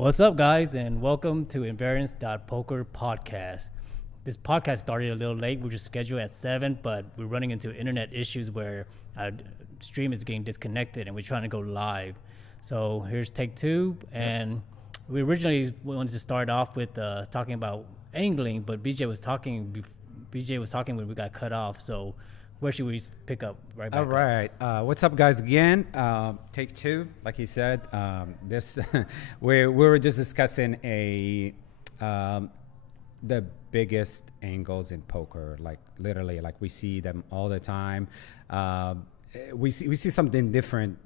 What's up, guys, and welcome to Invariance.Poker podcast. This podcast started a little late. We were just scheduled at 7, but we're running into internet issues where our stream is getting disconnected, and we're trying to go live. So here's take 2, and we originally wanted to start off with talking about angling, but BJ was talking when we got cut off. So where should we pick up right back? All right. What's up, guys? Again, take 2, like he said. This we were just discussing the biggest angles in poker. Like literally, like we see them all the time. We see something different,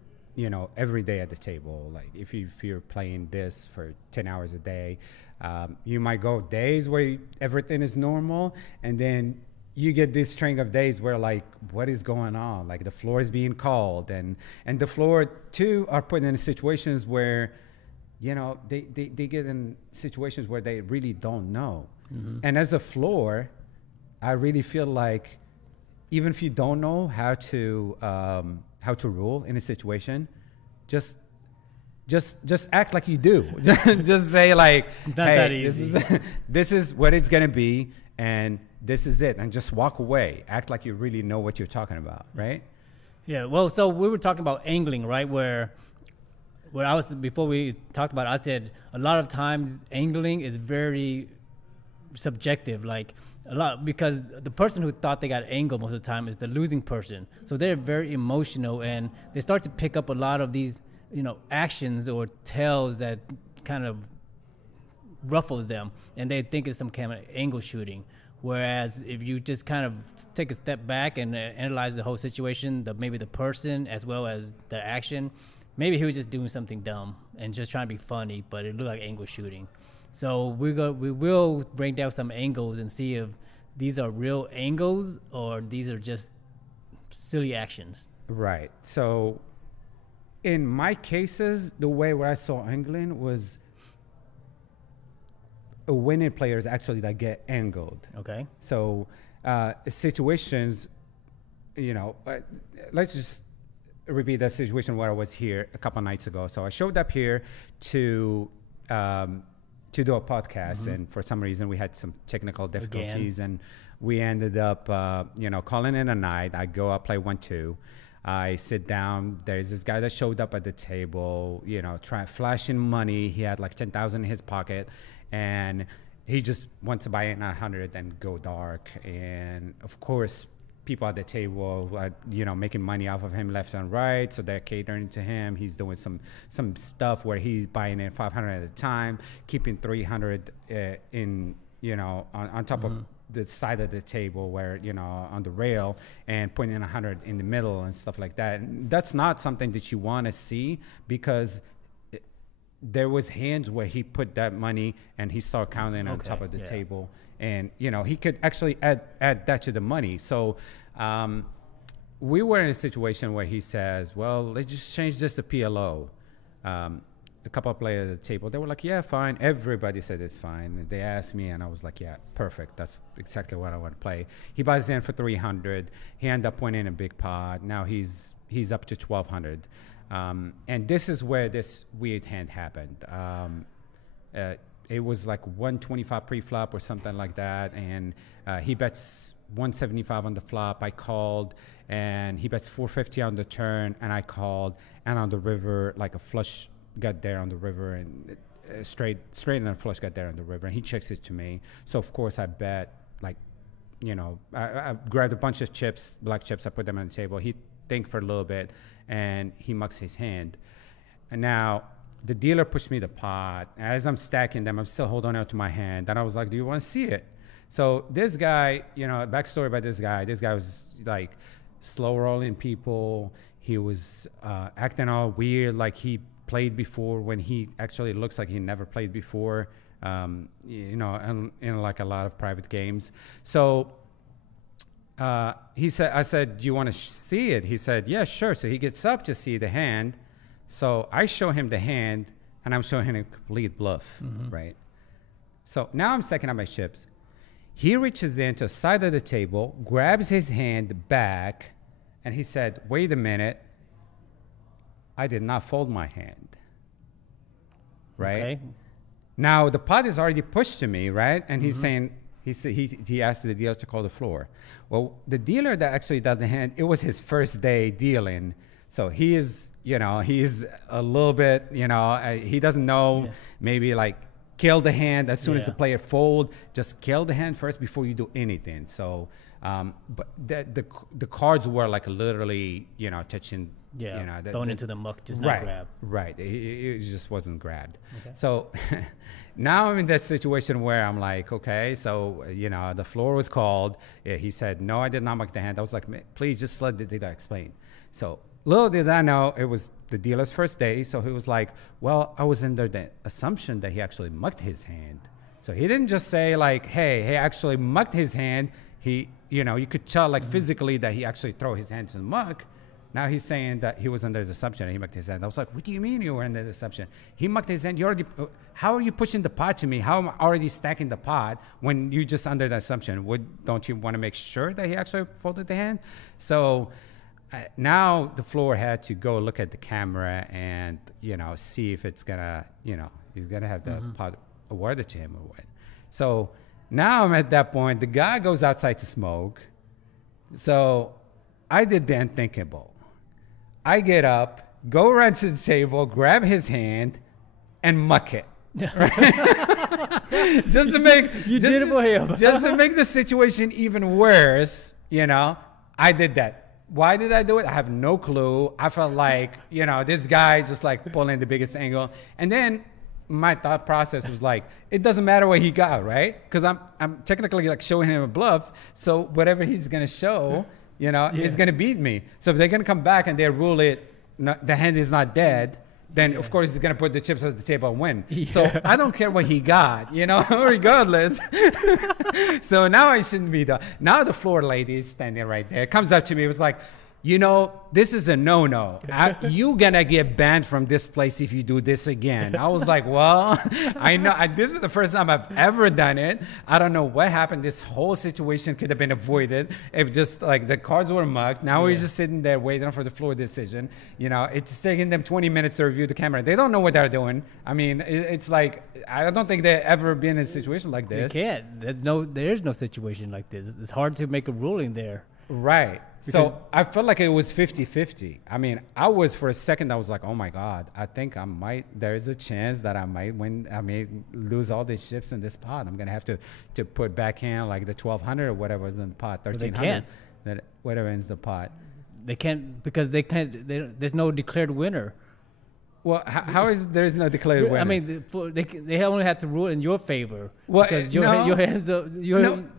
every day at the table. Like if you're playing this for 10 hours a day, you might go days where everything is normal, and then you get this string of days where, like, what is going on? Like, the floor is being called, and the floor, too, are put in situations where, they get in situations where they really don't know. Mm-hmm. And as a floor, I really feel like even if you don't know how to rule in a situation, just act like you do. Just say, like, not hey, that easy. This is what it's going to be, and this is it, and just walk away. Act like you really know what you're talking about, right? Yeah, well, so we were talking about angling, right? Where I was, before we talked about it, I said a lot of times angling is very subjective, like a lot, because the person who thought they got angled most of the time is the losing person. So they're very emotional, and they start to pick up a lot of these, actions or tells that kind of ruffles them, and they think it's some kind of angle shooting. Whereas if you just kind of take a step back and analyze the whole situation, maybe the person as well as the action, maybe he was just doing something dumb and just trying to be funny, but it looked like angle shooting. So we will break down some angles and see if these are real angles or these are just silly actions. Right. So in my cases, the way where I saw angling was winning players actually that get angled. Okay. So situations, let's just repeat that situation where I was here a couple nights ago. So I showed up here to do a podcast, mm-hmm. and for some reason we had some technical difficulties, and we ended up, calling it a night. I go up, play 1-2. I sit down. There's this guy that showed up at the table, flashing money. He had like 10,000 in his pocket. And he just wants to buy it 900 and go dark. And of course, people at the table are, making money off of him left and right. So they're catering to him. He's doing some stuff where he's buying it 500 at a time, keeping 300 on top mm-hmm. of the side of the table where, on the rail, and putting in 100 in the middle and stuff like that. And that's not something that you want to see, because there was hands where he put that money and he started counting on top of the table, and he could actually add that to the money. So we were in a situation where he says, well, let's just change this to PLO. A couple of players at the table, they were like, yeah, fine. Everybody said it's fine. They asked me, and I was like, yeah, perfect. That's exactly what I want to play. He buys in for 300. He ended up winning a big pot. Now he's up to 1,200. And this is where this weird hand happened. It was like 125 pre-flop or something like that, and he bets 175 on the flop. I called, and he bets 450 on the turn, and I called, and on the river, like a flush got there on the river, and straight and a flush got there on the river, and he checks it to me. So of course I bet, like, I grabbed a bunch of chips, black chips. I put them on the table. He think for a little bit, and he mucks his hand. And now the dealer pushed me the pot. As I'm stacking them, I'm still holding out to my hand. And I was like, do you want to see it? So this guy, backstory about this guy was like slow rolling people. He was acting all weird, like he played before, when he actually looks like he never played before, in like a lot of private games. So I said, do you want to see it? He said, yeah, sure. So he gets up to see the hand. So I show him the hand, and I'm showing him a complete bluff, mm-hmm. right? So now I'm stacking up my chips. He reaches into the side of the table, grabs his hand back, and he said, wait a minute. I did not fold my hand. Right? Okay. Now the pot is already pushed to me, right? And he's saying, he asked the dealer to call the floor. Well, the dealer that actually does the hand, it was his first day dealing. So he is, he's a little bit, he doesn't know, maybe like kill the hand as soon as the player fold, just kill the hand first before you do anything. So, but the cards were like literally, touching, thrown into the muck, just not grabbed. Right. It just wasn't grabbed. Okay. So now I'm in that situation where I'm like, okay, so, the floor was called. He said, no, I did not muck the hand. I was like, please just let the dealer explain. So little did I know it was the dealer's first day. So he was like, well, I was under the assumption that he actually mucked his hand. So he didn't just say like, hey, he actually mucked his hand. He, you could tell like physically that he actually threw his hand to the muck. Now he's saying that he was under the assumption that he mucked his hand. I was like, what do you mean you were under the assumption? He mucked his hand. You already, how are you pushing the pot to me? How am I already stacking the pot when you just under the assumption? Don't you want to make sure that he actually folded the hand? So now the floor had to go look at the camera and, see if it's going to, he's going to have the pot awarded to him or what. So now I'm at that point. The guy goes outside to smoke. So I did the unthinkable. I get up, go around to the table, grab his hand, and muck it. just to make just to make the situation even worse, I did that. Why did I do it? I have no clue. I felt like, this guy just like pulling the biggest angle. And then my thought process was like, it doesn't matter what he got, right? Because I'm technically like showing him a bluff. So whatever he's gonna show, is going to beat me. So if they're going to come back and they rule it, the hand is not dead, then of course he's going to put the chips at the table and win. So I don't care what he got, regardless. So now I shouldn't be now the floor lady is standing right there, comes up to me, was like, this is a no-no. You're going to get banned from this place if you do this again. I was like, well, I know this is the first time I've ever done it. I don't know what happened. This whole situation could have been avoided if just like the cards were mucked. Now we're just sitting there waiting for the floor decision. It's taking them 20 minutes to review the camera. They don't know what they're doing. I mean, it's like, I don't think they've ever been in a situation like this. They can't. There's no situation like this. It's hard to make a ruling there. Right. So I felt like it was 50-50. I mean, for a second, I was like, oh my God, I think there's a chance that I might win. I may lose all these chips in this pot. I'm going to have to put backhand like the 1,200 or whatever is in the pot, 1,300. That whatever ends the pot. They can't, because there's no declared winner. Well, how is there's no declared winner? I mean, they only have to rule in your favor. Well, because your hands are...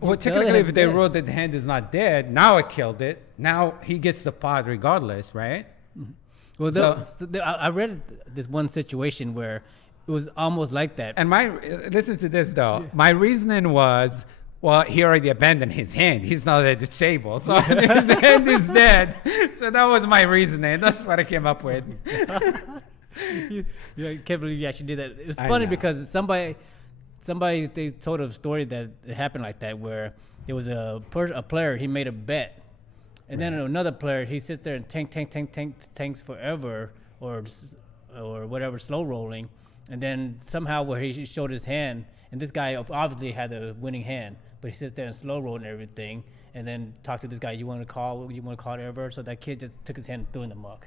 Well, technically, if they ruled that the hand is not dead, now I killed it. Now he gets the pot regardless, right? Mm-hmm. Well, I read this one situation where it was almost like that. And listen to this, though. Yeah. My reasoning was... Well, he already abandoned his hand. He's not at the table. So his hand is dead. So that was my reasoning. That's what I came up with. I can't believe you actually did that. It was funny because somebody they told a story that it happened like that, where there was a player, he made a bet, and then another player, he sits there and tanks forever or whatever, slow rolling, and then somehow where he showed his hand, and this guy obviously had a winning hand, but he sits there and slow rolled and everything, and then talked to this guy, you want to call it ever? So that kid just took his hand and threw in the muck.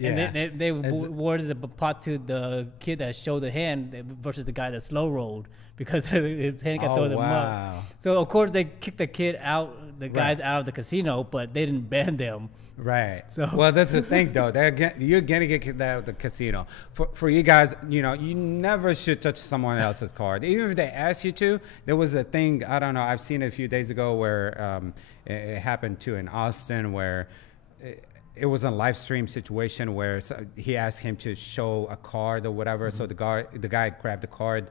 Yeah. And they awarded the pot to the kid that showed the hand versus the guy that slow rolled because his hand got thrown in the muck. So of course they kicked the kid out, the guys out of the casino, but they didn't ban them. Right. So well, that's the thing though. You're gonna get kicked out of the casino. For you guys, you never should touch someone else's card, even if they ask you to. There was a thing, I don't know. I've seen it a few days ago where it happened too in Austin where. It was a live stream situation where he asked him to show a card or whatever. Mm-hmm. So the guy grabbed the card,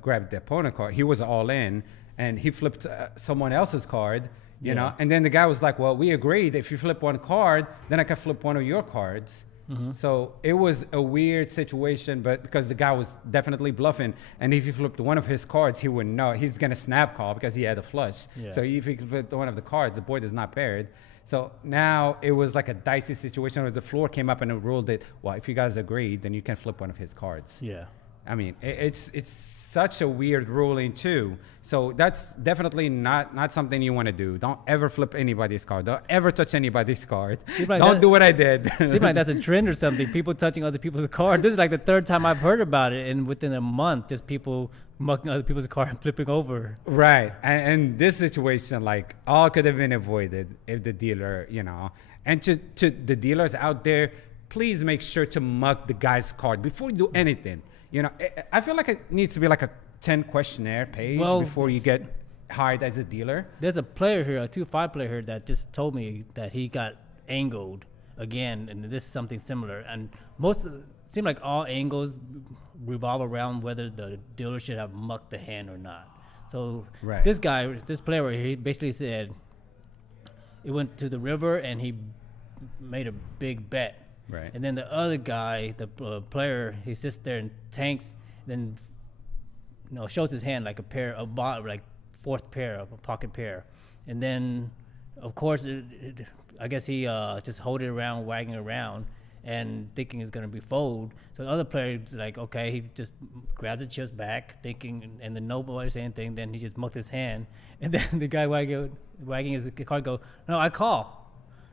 grabbed the opponent card. He was all in, and he flipped someone else's card, you know. And then the guy was like, "Well, we agreed. If you flip one card, then I can flip one of your cards." Mm-hmm. So it was a weird situation, but because the guy was definitely bluffing, and if he flipped one of his cards, he wouldn't know. He's gonna snap call because he had a flush. Yeah. So if he flipped one of the cards, the board is not paired. So now it was like a dicey situation where the floor came up and it ruled it, well, if you guys agreed, then you can flip one of his cards. Yeah. I mean, it's such a weird ruling too. So that's definitely not something you want to do. Don't ever flip anybody's card. Don't ever touch anybody's card. Don't do what I did. Seems like that's a trend or something. People touching other people's card. This is like the third time I've heard about it, and within a month, just people mucking other people's card and flipping over. Right. And this situation, like, all could have been avoided if the dealer, and to the dealers out there, please make sure to mug the guy's card before you do anything. I feel like it needs to be like a 10 questionnaire page before you get hired as a dealer. There's a player here, a 2-5 player here, that just told me that he got angled again, and this is something similar. And seem like all angles revolve around whether the dealer should have mucked the hand or not. So this player, he basically said it went to the river and he made a big bet. Right. And then the other guy, the player, he sits there and tanks, then shows his hand like a pair of like fourth pair of a pocket pair, and then of course I guess he just hold it around, wagging around, and thinking it's gonna be fold. So the other player like, okay, he just grabs the chips back, thinking, and then nobody say anything. Then he just mucked his hand, and then the guy wagging his card go, no, I call.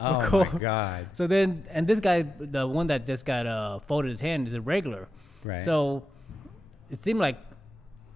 Oh my God. So then, and this guy, the one that just got folded his hand, is a regular. Right. So it seemed like,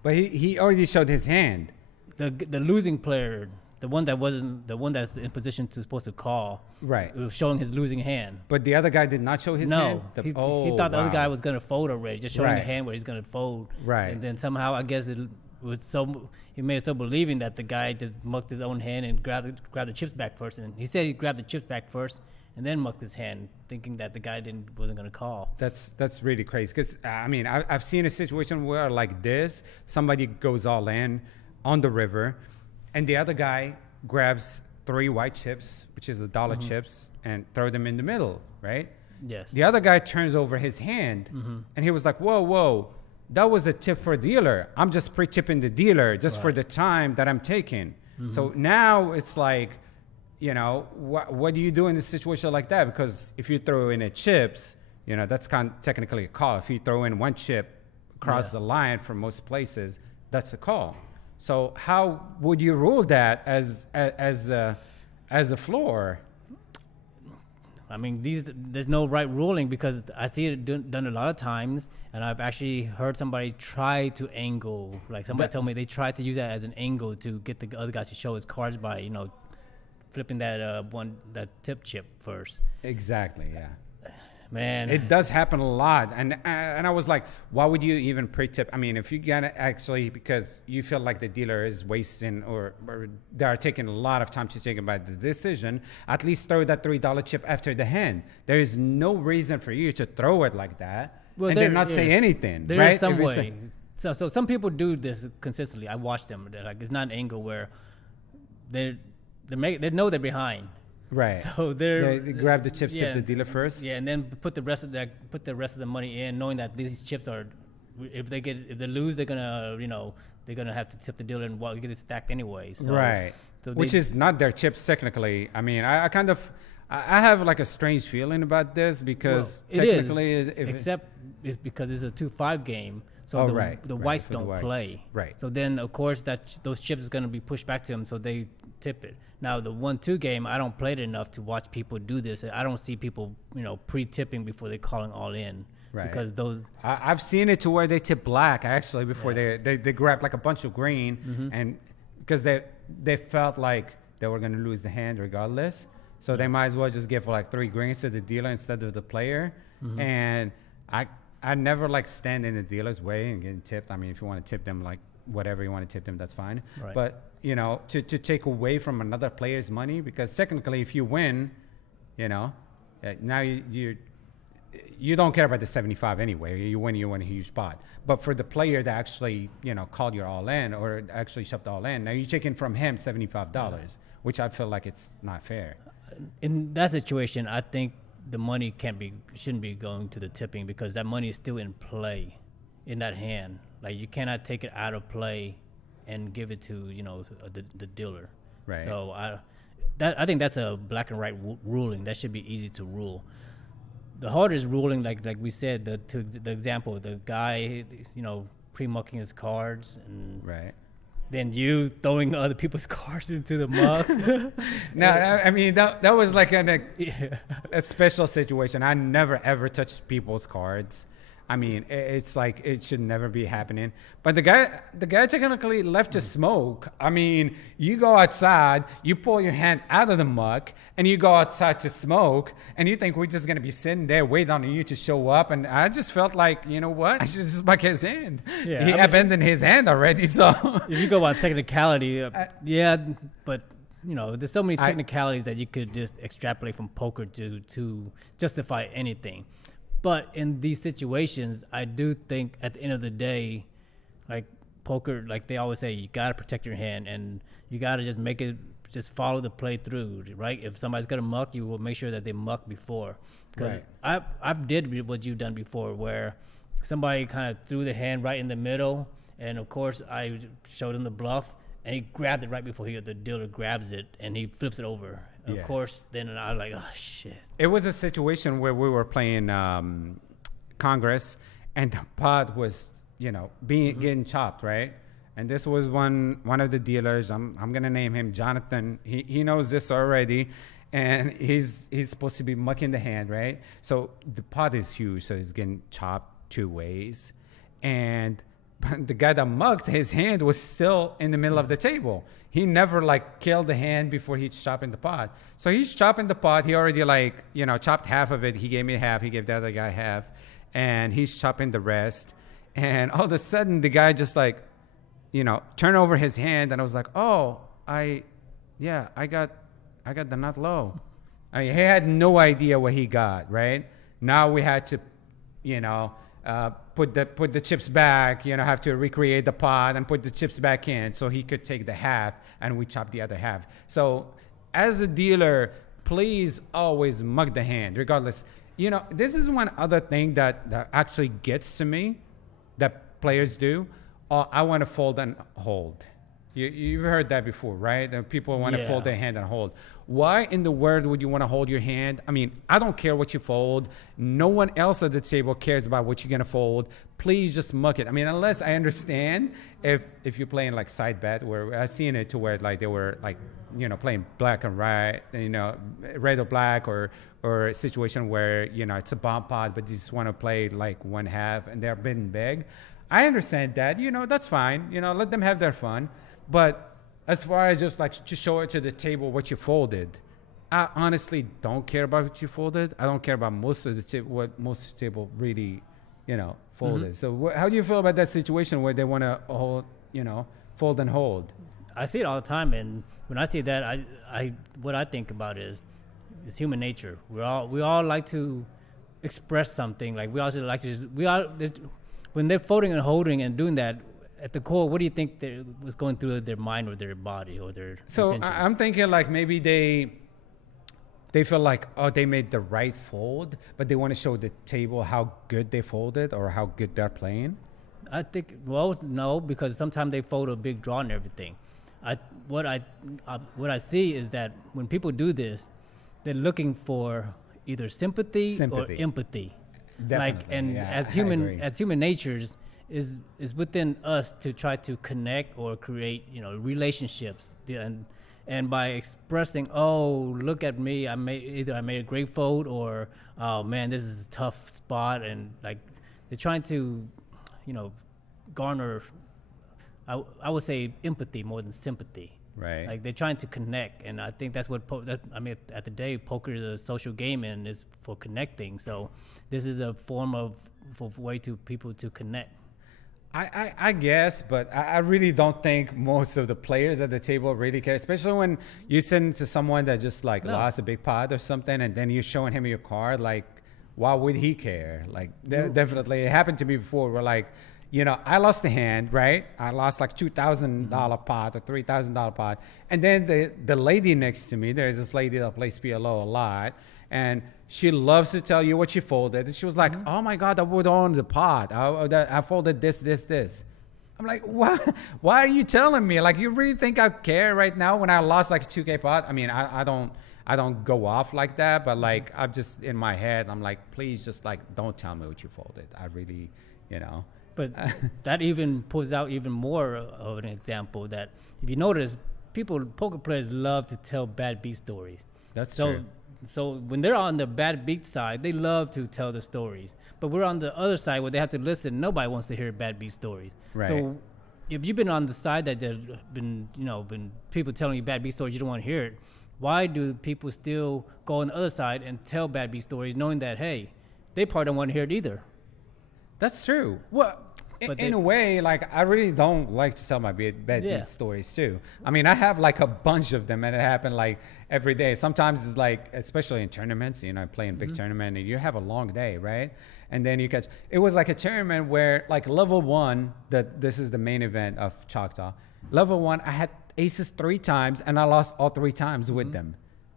but he already showed his hand. The losing player, the one that's in position to supposed to call, right, was showing his losing hand. But the other guy did not show his hand. No, he thought the other guy was gonna fold already, just showing the hand where he's gonna fold. Right. And then somehow I guess he made it so believing that the guy just mucked his own hand and grabbed the chips back first. And he said he grabbed the chips back first and then mucked his hand, thinking that the guy wasn't going to call. That's really crazy. Because I mean, I've seen a situation where like this, somebody goes all in on the river, and the other guy grabs 3 white chips, which is $1 chips, and throw them in the middle, right? Yes. The other guy turns over his hand, and he was like, "Whoa. That was a tip for a dealer. I'm just pre-tipping the dealer just for the time that I'm taking." So now it's like, what do you do in a situation like that? Because if you throw in a chips, that's technically a call. If you throw in 1 chip across the line from most places, that's a call. So how would you rule that as a floor? I mean, there's no right ruling, because I see it done a lot of times, and I've actually heard somebody try to angle. Like somebody told me they tried to use that as an angle to get the other guys to show his cards by, flipping that tip chip first. Exactly. Yeah. Man, it does happen a lot, and I was like, why would you even pre-tip? I mean, if you gotta actually, because you feel like the dealer is wasting or they are taking a lot of time to think about the decision, at least throw that $3 chip after the hand. There is no reason for you to throw it like that and then not say anything. There right? is some way. So some people do this consistently. I watch them. They're like, it's not an angle where they know they're behind. Right. So they grab the chips, tip the dealer first. Yeah, and then put the rest of the money in, knowing that these chips are, if they lose, they're gonna have to tip the dealer and get it stacked anyway. So, right. So which is not their chips technically. I mean, I have like a strange feeling about this, because technically, except it's because it's a 2-5 game. So the whites don't play. Right. So then, of course, those chips is going to be pushed back to them, so they tip it. Now, the 1-2 game, I don't play it enough to watch people do this. I don't see people, pre-tipping before they're calling all in. Right. Because those... I've seen it to where they tip black, actually, before they grab like a bunch of green, and because they felt like they were going to lose the hand regardless. So they might as well just give like 3 greens to the dealer instead of the player. And I never like stand in the dealer's way and getting tipped. I mean, if you want to tip them, like whatever you want to tip them, that's fine. Right. But to take away from another player's money, because technically, if you win, now you don't care about the 75 anyway. You win a huge pot. But for the player that actually called your all in or actually shoved all in, now you're taking from him $75, which I feel like it's not fair. In that situation, I think the money shouldn't be going to the tipping, because that money is still in play in that hand. Like, you cannot take it out of play and give it to the dealer. Right. So I think that's a black and white ruling. That should be easy to rule. the hardest ruling, like we said, the example, the guy, pre-mucking his cards, and Right. then you throwing other people's cards into the muck. No, I mean that was like Yeah. a special situation. I never ever touched people's cards. I mean, it's like it should never be happening. But the guy technically left to smoke. I mean, you go outside, you pull your hand out of the muck, and you go outside to smoke, and you think we're just gonna be sitting there waiting on you to show up. And I just felt like, you know what? I should just muck his hand. Yeah, He abandoned his hand already. So if you go by technicality, yeah, but there's so many technicalities that you could just extrapolate from poker to justify anything. But in these situations, I do think at the end of the day, like poker, like they always say, you gotta protect your hand, and you gotta just follow the play through, right? If somebody's gonna muck, you will make sure that they muck before. Because I've did what you've done before, where somebody kind of threw the hand right in the middle, and of course I showed him the bluff, and he grabbed it right before the dealer grabs it, and he flips it over. Of course, then I was like, oh, shit. It was a situation where we were playing Congress, and the pot was, getting chopped, right? And this was one of the dealers. I'm gonna name him Jonathan. He knows this already, and he's supposed to be mucking the hand, right? So the pot is huge, so he's getting chopped 2 ways, and the guy that mucked, his hand was still in the middle of the table. He never killed the hand before he's chopping the pot. So he's chopping the pot. He already chopped half of it. He gave me half. He gave the other guy half, and he's chopping the rest. And all of a sudden, the guy just turned over his hand, and I was like, oh, I got the nut low. I mean, he had no idea what he got. Right now, we had to, put the chips back, have to recreate the pot and put the chips back in so he could take the half, and we chopped the other half. So as a dealer, please always mug the hand, regardless. This is one other thing that actually gets to me that players do. Oh, I want to fold and hold. You've heard that before, right? That people want to fold their hand and hold. Why in the world would you want to hold your hand? I mean, I don't care what you fold. No one else at the table cares about what you're going to fold. Please just muck it. I mean, unless I understand if you're playing side bet, where I've seen it to where they were playing black and white, red or black, or a situation where, it's a bomb pot, but you just want to play one half and they're bidding big. I understand that, that's fine. Let them have their fun. But as far as just to show it to the table what you folded, I honestly don't care about what you folded. I don't care about most of what most of the table really, folded. Mm-hmm. So how do you feel about that situation where they want to hold, fold and hold? I see it all the time, and when I see that, what I think about is human nature. We all like to express something. We also like to when they're folding and holding and doing that. At the core, what do you think was going through their mind or their body or their intentions? I'm thinking maybe they feel they made the right fold, but they want to show the table how good they folded or how good they're playing. I think, no, because sometimes they fold a big draw and everything. What I see is that when people do this, they're looking for either sympathy. or empathy. Definitely. As human natures, is within us to try to connect or create relationships, and by expressing, oh, look at me, I made a great fold, or oh man, this is a tough spot, and they're trying to garner, I would say, empathy more than sympathy. Right. They're trying to connect, and I think that's what at the day, poker is a social game and is for connecting. So this is a form of way to people to connect. I guess, but I really don't think most of the players at the table really care, especially when you send to someone that just lost a big pot or something, and then you're showing him your card. Why would he care? Definitely, it happened to me before. Where I lost a hand, right? I lost $2,000 pot or $3,000 pot, and then the lady next to me, there's this lady that plays PLO a lot, and she loves to tell you what she folded. And she was like, oh my God, I would own the pot. I folded this. I'm like, what? Why are you telling me? You really think I care right now when I lost a 2K pot? I mean, I don't I don't go off like that, but like I'm just in my head. I'm like, please, just like don't tell me what you folded. I really, you know. But that even pulls out even more of an example that if you notice, poker players love to tell bad beat stories. That's true. So when they're on the bad beat side, they love to tell the stories. But we're on the other side where they have to listen. Nobody wants to hear bad beat stories. Right. So if you've been on the side that there's been people telling you bad beat stories, you don't want to hear it. Why do people still go on the other side and tell bad beat stories, knowing that hey, they probably don't want to hear it either? That's true. Well, in a way, like I really don't like to tell my bad beat stories too. I mean, I have like a bunch of them, and it happen like every day. Sometimes it's like, especially in tournaments, you know, playing big tournament, and you have a long day, right? And then you catch. It was like a tournament where like level 1, that this is the main event of Choctaw. Level 1, I had aces 3 times, and I lost all 3 times with them.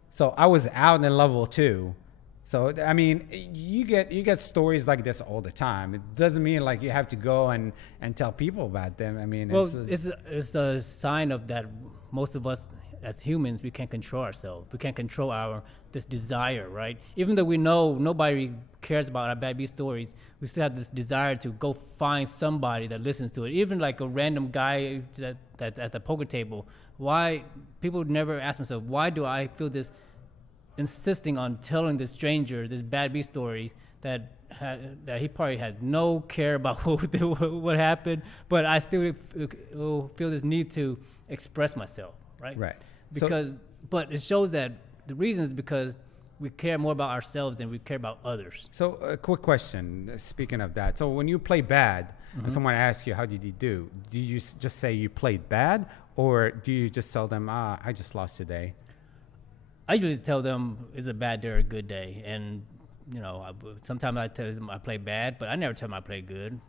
So I was out in level 2. So I mean, you get stories like this all the time. It doesn't mean like you have to go and tell people about them. I mean, well, it's a sign of that. Most of us as humans, we can't control ourselves. We can't control this desire, right? Even though we know nobody cares about our bad beat stories, we still have this desire to go find somebody that listens to it. Even like a random guy that's at the poker table. Why people never ask themselves, why do I feel this insisting on telling this stranger this bad beat stories that he probably has no care about what happened, but I still feel this need to express myself, right? Right. But it shows that the reason is because we care more about ourselves than we care about others. So a quick question, speaking of that. So when you play bad and someone asks you, how did you do you just say you played bad, or do you just tell them, I just lost today? I usually tell them it's a bad day or a good day. And, you know, sometimes I tell them I play bad, but I never tell them I play good.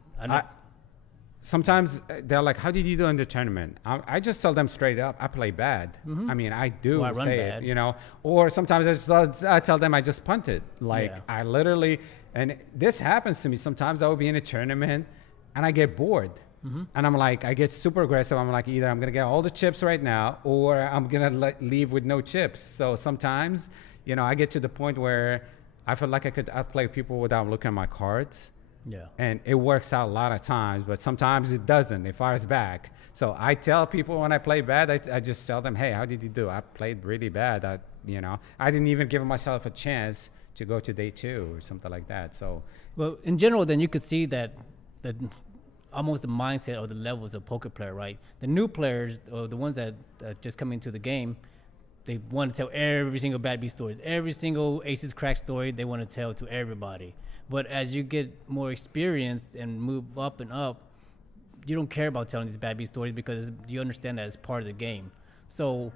Sometimes they're like, how did you do in the tournament? I just tell them straight up, I play bad. I mean, I do I run say bad. it, you know. Or sometimes I tell them I just punted. Like, I literally, and this happens to me. Sometimes I will be in a tournament and I get bored. And I'm like, I get super aggressive. I'm like, either I'm going to get all the chips right now, or I'm going to leave with no chips. So sometimes, you know, I get to the point where I feel like I could outplay people without looking at my cards. Yeah. And it works out a lot of times, but sometimes it doesn't. It fires back. So I tell people when I play bad, I just tell them, hey, how did you do? I played really bad. I didn't even give myself a chance to go to day 2 or something like that. So, well, in general, then you could see that almost the mindset or the levels of poker player, right? The new players, or the ones that just come into the game, they want to tell every single bad beat stories, every single aces crack story they want to tell to everybody. But as you get more experienced and move up and up, you don't care about telling these bad beat stories because you understand that it's part of the game. So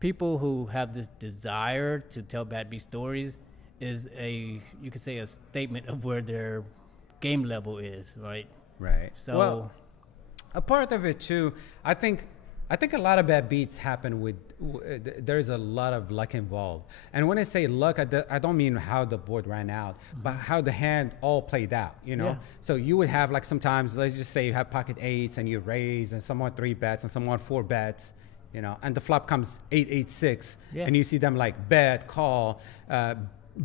people who have this desire to tell bad beat stories is you could say a statement of where their game level is, right? Right. So, well, a part of it too, I think a lot of bad beats happen with there's a lot of luck involved. And when I say luck, I don't mean how the board ran out, but how the hand all played out, you know? Yeah. So you would have like sometimes, let's just say you have pocket 8s and you raise, and someone 3 bets and someone 4 bets, you know, and the flop comes 8-8-6, and you see them like bet, call,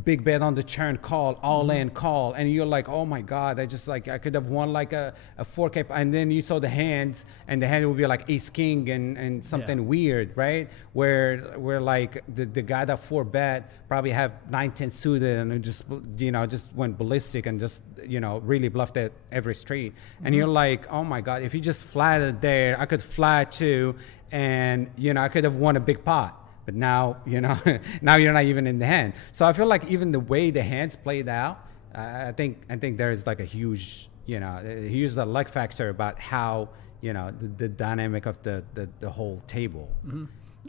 big bet on the turn, call, all in, call, and you're like, oh my God, I could have won like a 4K, and then you saw the hands, and the hand would be like ace king and something weird, right? Where like the guy that 4 bet probably have 9-10 suited, and it just, you know, just went ballistic and just, you know, really bluffed at every street, and you're like, oh my God, if you just flatted there, I could flat too, and you know, I could have won a big pot. But now, you know, now you're not even in the hand. So I feel like even the way the hands played out, I think there's like a huge, you know, the luck factor about how, you know, the dynamic of the whole table.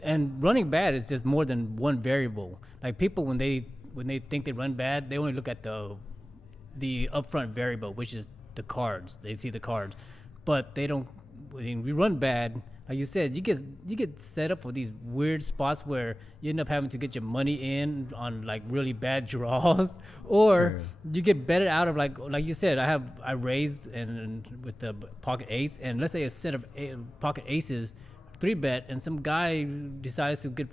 And running bad is just more than one variable. Like people, when they think they run bad, they only look at the upfront variable, which is the cards. They see the cards, but they don't. When we run bad, like you said, you get set up for these weird spots where you end up having to get your money in on like really bad draws, or you get betted out of like you said. I raised and with the pocket ace, and let's say a set of pocket aces, 3 bet, and some guy decides to get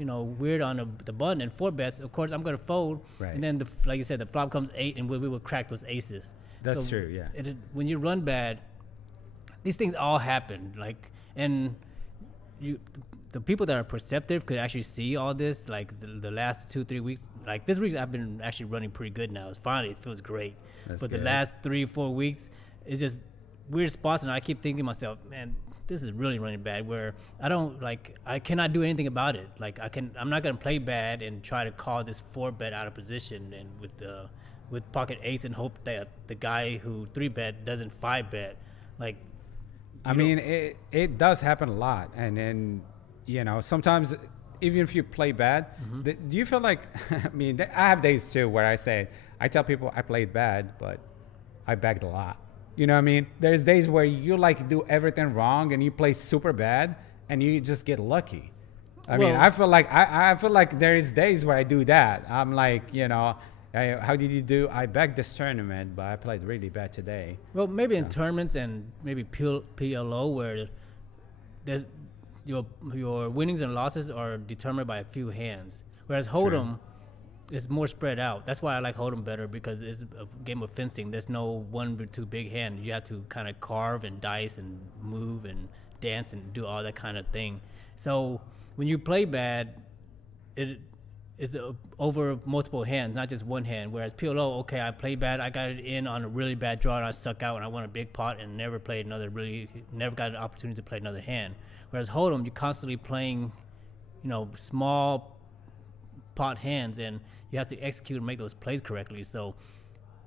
weird on the button and 4 bets, of course I'm gonna fold. Right. And then like you said, the flop comes 8, and we would crack those aces. That's true. Yeah. When you run bad, these things all happen. Like, and the people that are perceptive could actually see all this. Like the last 2-3 weeks, like this week I've been actually running pretty good now. It feels great. That's but good. the last 3-4 weeks, it's just weird spots, and I keep thinking to myself, man, this is really running bad, where I cannot do anything about it. Like I'm not gonna play bad and try to call this 4-bet out of position and with pocket 8s and hope that the guy who 3-bet doesn't 5-bet. Like, I mean, it does happen a lot, and then sometimes even if you play bad, do you feel like? I mean, I have days too where I tell people I played bad, but I bagged a lot. You know what I mean? There's days where you do everything wrong and you play super bad and you just get lucky. I mean, I feel like there is days where I do that. I'm like, how did you do? I bagged this tournament, but I played really bad today. Well, maybe in tournaments and maybe PLO where there's your winnings and losses are determined by a few hands, whereas Hold'em is more spread out. That's why I like Hold'em better, because it's a game of fencing. There's no 1 or 2 big hand. You have to kind of carve and dice and move and dance and do all that kind of thing. So when you play bad, it is over multiple hands, not just one hand. Whereas PLO, okay, I played bad. I got it in on a really bad draw and I suck out and I won a big pot and never got an opportunity to play another hand. Whereas Hold'em, you're constantly playing, small pot hands, and you have to execute and make those plays correctly. So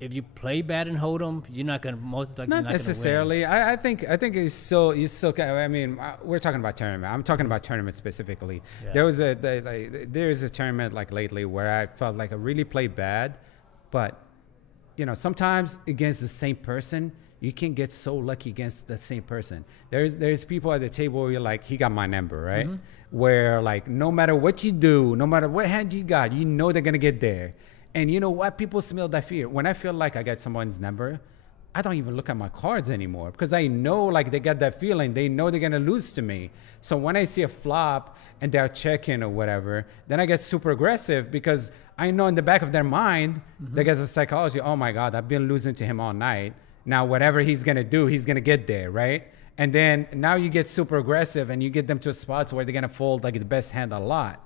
if you play bad in Hold'em, you're not gonna not necessarily. I think it's still I mean, we're talking about tournament. I'm talking about tournament specifically. Yeah. There's a tournament like lately where I felt like I really played bad, but sometimes against the same person, you can get so lucky against the same person. There's people at the table where you're like, he got my number, right? Where like no matter what you do, no matter what hand you got, they're gonna get there. And you know what? People smell that fear. When I feel like I got someone's number, I don't even look at my cards anymore, because I know like they got that feeling. They know they're gonna lose to me. So when I see a flop and they're checking or whatever, then I get super aggressive, because I know in the back of their mind, they get the psychology, oh my God, I've been losing to him all night. Now, whatever he's going to do, he's going to get there, right? And then now you get super aggressive and you get them to spots where they're going to fold like the best hand a lot.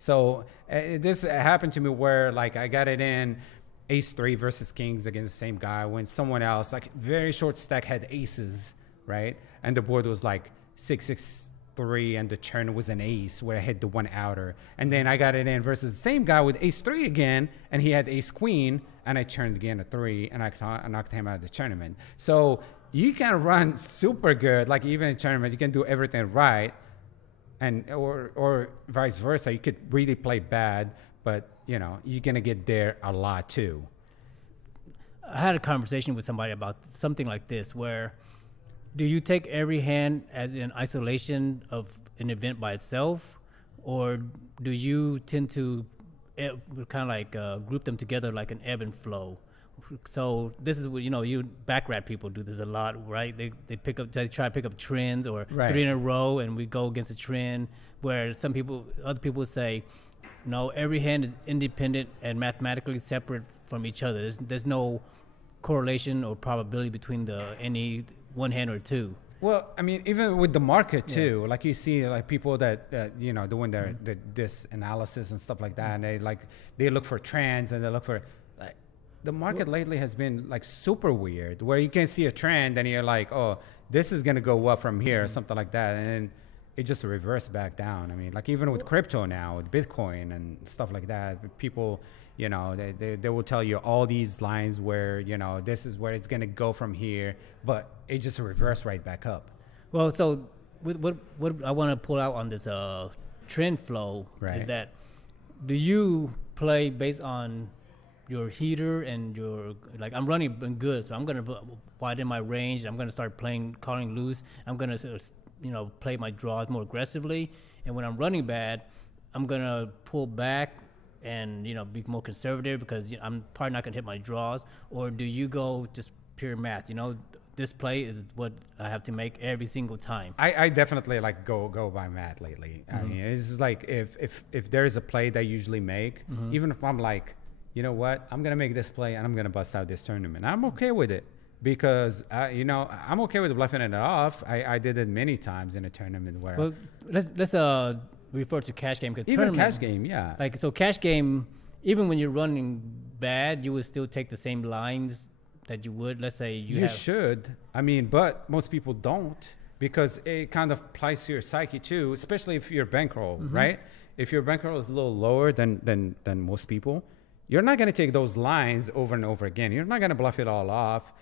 So this happened to me where like I got it in ace-3 versus kings against the same guy, when someone else, like very short stack, had aces, right? And the board was like 6-6-3 and the turn was an ace where I hit the 1 outer. And then I got it in versus the same guy with ace-3 again, and he had ace-queen, and I turned again a 3, and I knocked him out of the tournament. So you can run super good, like even in a tournament, you can do everything right, and or vice versa. You could really play bad, but you're gonna get there a lot too. I had a conversation with somebody about something like this, where do you take every hand as in isolation of an event by itself, or do you tend to kind of like group them together like an ebb and flow? So this is what you backrat people do this a lot, right? They try to pick up trends or 3 in a row, and we go against a trend. Where other people say, no, every hand is independent and mathematically separate from each other. There's no correlation or probability between any one hand or two. Well, I mean, even with the market too, like you see like people that doing their this analysis and stuff like that, and they look for trends and they look for the market lately has been like super weird, where you can see a trend and you're like, oh, this is gonna go up from here or something like that, and then it just reversed back down. I mean, like even with crypto now, with Bitcoin and stuff like that, people, they will tell you all these lines where, this is where it's going to go from here, but it just reversed right back up. Well, so what I want to pull out on this trend flow is that, do you play based on your heater and like I'm running good, so I'm going to widen my range. I'm going to start calling loose. I'm going to play my draws more aggressively, and when I'm running bad, I'm gonna pull back and be more conservative, because I'm probably not gonna hit my draws? Or do you go just pure math? this play is what I have to make every single time. I definitely like go by Matt lately. I mean, it's like if there is a play that I usually make, even if I'm like, you know what, I'm gonna make this play and I'm gonna bust out this tournament, I'm okay with it because I'm okay with bluffing it off. I did it many times in a tournament where. Well, let's refer to cash game because even cash game, yeah. Like so, cash game, even when you're running bad, you would still take the same lines that you would. Let's say you should. I mean, but most people don't because it kind of applies to your psyche too, especially if your bankroll, right? If your bankroll is a little lower than most people, you're not going to take those lines over and over again. You're not going to bluff it all off,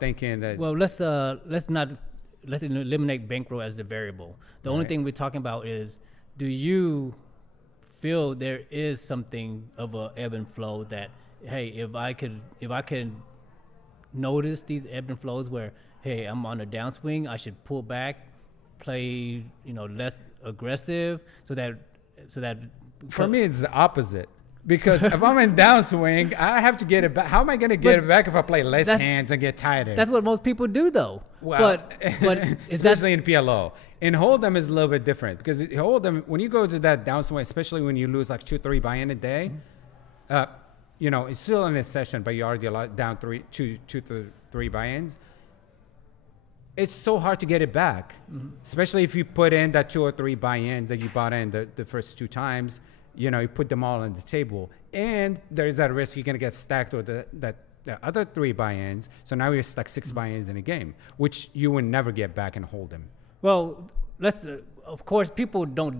thinking that. Well, let's eliminate bankroll as the variable. The only thing we're talking about is, do you feel there is something of a ebb and flow that, hey, if I could notice these ebb and flows where, hey, I'm on a downswing, I should pull back, play, less aggressive, so that. For me, it's the opposite. Because if I'm in downswing, I have to get it back. How am I going to get it back if I play less hands and get tighter? That's what most people do, though. Well, but especially in PLO. In Hold'em is a little bit different because Hold'em, when you go to that downswing, especially when you lose like 2-3 buy-in a day, it's still in a session, but you already down 2-3 buy-ins. It's so hard to get it back, especially if you put in that 2 or 3 buy-ins that you bought in the first 2 times. You put them all on the table, and there's that risk you're gonna get stacked with the other 3 buy-ins. So now you're stuck 6 buy-ins in a game, which you would never get back and hold them. Well, of course, people do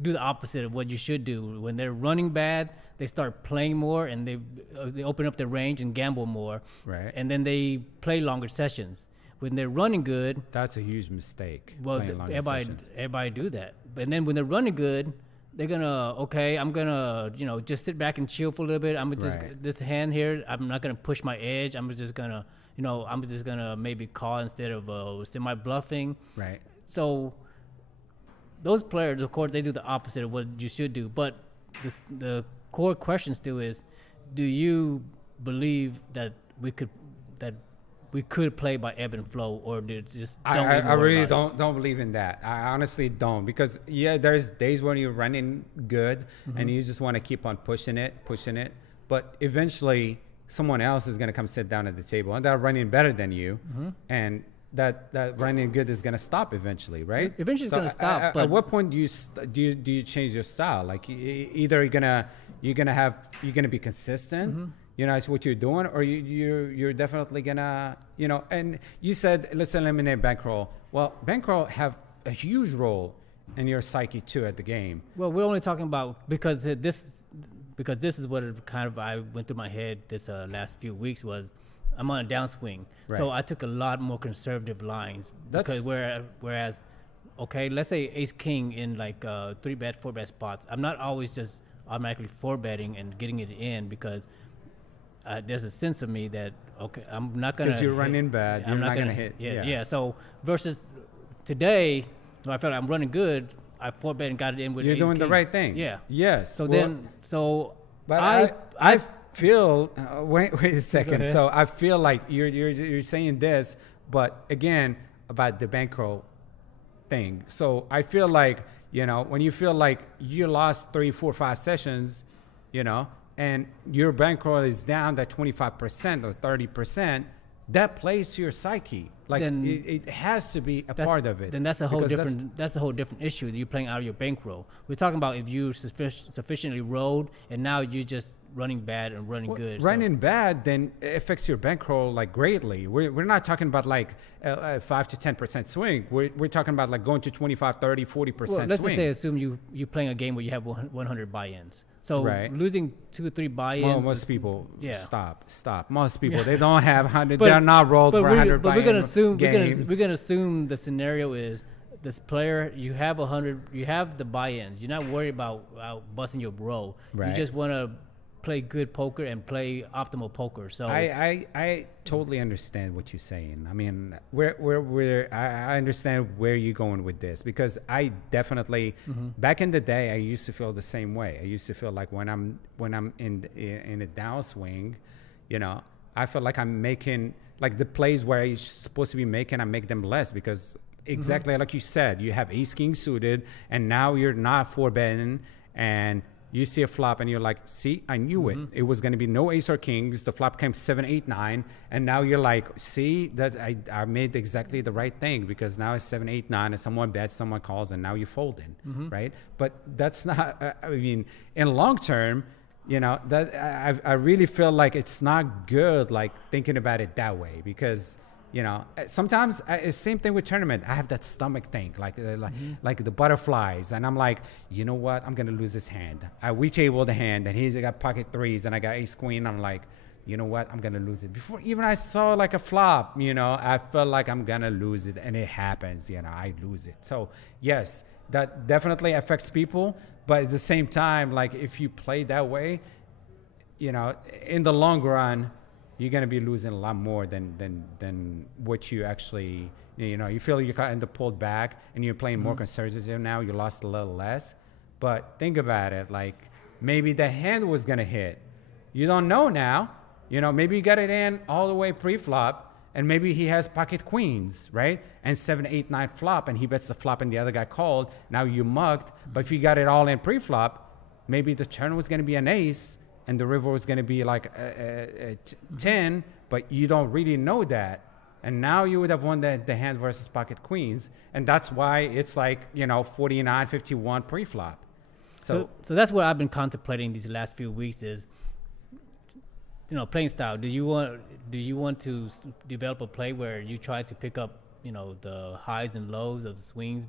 the opposite of what you should do. When they're running bad, they start playing more, and they open up their range and gamble more. Right. And then they play longer sessions. When they're running good, that's a huge mistake. Well, everybody do that. And then when they're running good, they're I'm gonna, just sit back and chill for a little bit. I'm just this hand here. I'm not gonna push my edge. I'm just gonna maybe call instead of semi bluffing. Right. So those players, of course, they do the opposite of what you should do. But the core question still is, do you believe that we could play by ebb and flow, or just I really don't believe in that. I honestly don't, because there's days when you're running good and you just want to keep on pushing it, but eventually someone else is going to come sit down at the table and they're running better than you, and that running good is going to stop eventually, right? Eventually, it's going to stop. But at what point do you change your style? Like either you're gonna be consistent. It's what you're doing, or you're definitely gonna, and you said, let's eliminate bankroll. Well, bankroll have a huge role in your psyche too at the game. Well, we're only talking about, because this is what I went through my head this last few weeks was, I'm on a downswing. Right. So I took a lot more conservative lines. Whereas, okay, let's say ace king in like 3-bet, 4-bet spots. I'm not always just automatically 4-betting and getting it in, because there's a sense of me that, okay, I'm not going to... Because you're running bad, you're not going to hit. Yeah. So versus today, when I felt like I'm running good, I 4-bet and got it in with You're ace doing king. The right thing. Yeah. Yes. But I feel... wait a second. So I feel like you're saying this, but again, about the bankroll thing. So I feel like, when you feel like you lost 3, 4, 5 sessions, and your bankroll is down that 25% or 30%, that plays to your psyche. Like it has to be a part of it. Then that's a whole different issue. You're playing out of your bankroll. We're talking about if you sufficiently rolled and now you're just running bad and running good. Running bad then it affects your bankroll like greatly. We're not talking about like a 5 to 10% swing. We're talking about like going to 25, 30, 40% swing. Let's just say assume you're playing a game where you have 100 buy-ins. So losing 2 or 3 buy-ins. Well, most people stop. Most people they don't have 100. They're not rolled for 100 buy-ins. But we're gonna assume the scenario is this player, you have 100, you have the buy-ins. You're not worried about busting your roll. Right. You just want to play good poker and play optimal poker. So I totally understand what you're saying. I mean, I understand where you're going with this, because I definitely back in the day I used to feel the same way. I used to feel like when I'm in a downswing, I feel like I'm making like the plays where you're supposed to be making, I make them less because exactly like you said, you have ace king suited, and now you're not 4-betting, and you see a flop and you're like, see, I knew it. It was going to be no ace or kings. The flop came 7, 8, 9. And now you're like, see, that I made exactly the right thing because now it's 7, 8, 9 and someone bets, someone calls, and now you fold in, right? But that's not, I mean, in long term, you know, that I really feel like it's not good, like thinking about it that way because, you know, sometimes it's same thing with tournament. I have that stomach thing, like the butterflies, and I'm like, you know what? I'm gonna lose this hand. I table the hand, and he's got pocket threes, and I got ace queen. I'm like, you know what? I'm gonna lose it. Before even I saw like a flop, you know, I felt like I'm gonna lose it, and it happens. You know, I lose it. So yes, that definitely affects people, but at the same time, like if you play that way, you know, in the long run, you're going to be losing a lot more than what you actually, you know, you feel you kind of pulled back and you're playing more conservative now. You lost a little less. But think about it. Like maybe the hand was going to hit. You don't know now. You know, maybe you got it in all the way pre-flop and maybe he has pocket queens, right? And 7, 8, 9 flop and he bets the flop and the other guy called. Now you mugged. But if you got it all in pre-flop, maybe the turn was going to be an ace. And the river was going to be like 10, but you don't really know that. And now you would have won the hand versus pocket queens. And that's why it's like, you know, 49, 51 pre-flop. So that's what I've been contemplating these last few weeks is, you know, playing style. Do you want to develop a play where you try to pick up, you know, the highs and lows of swings?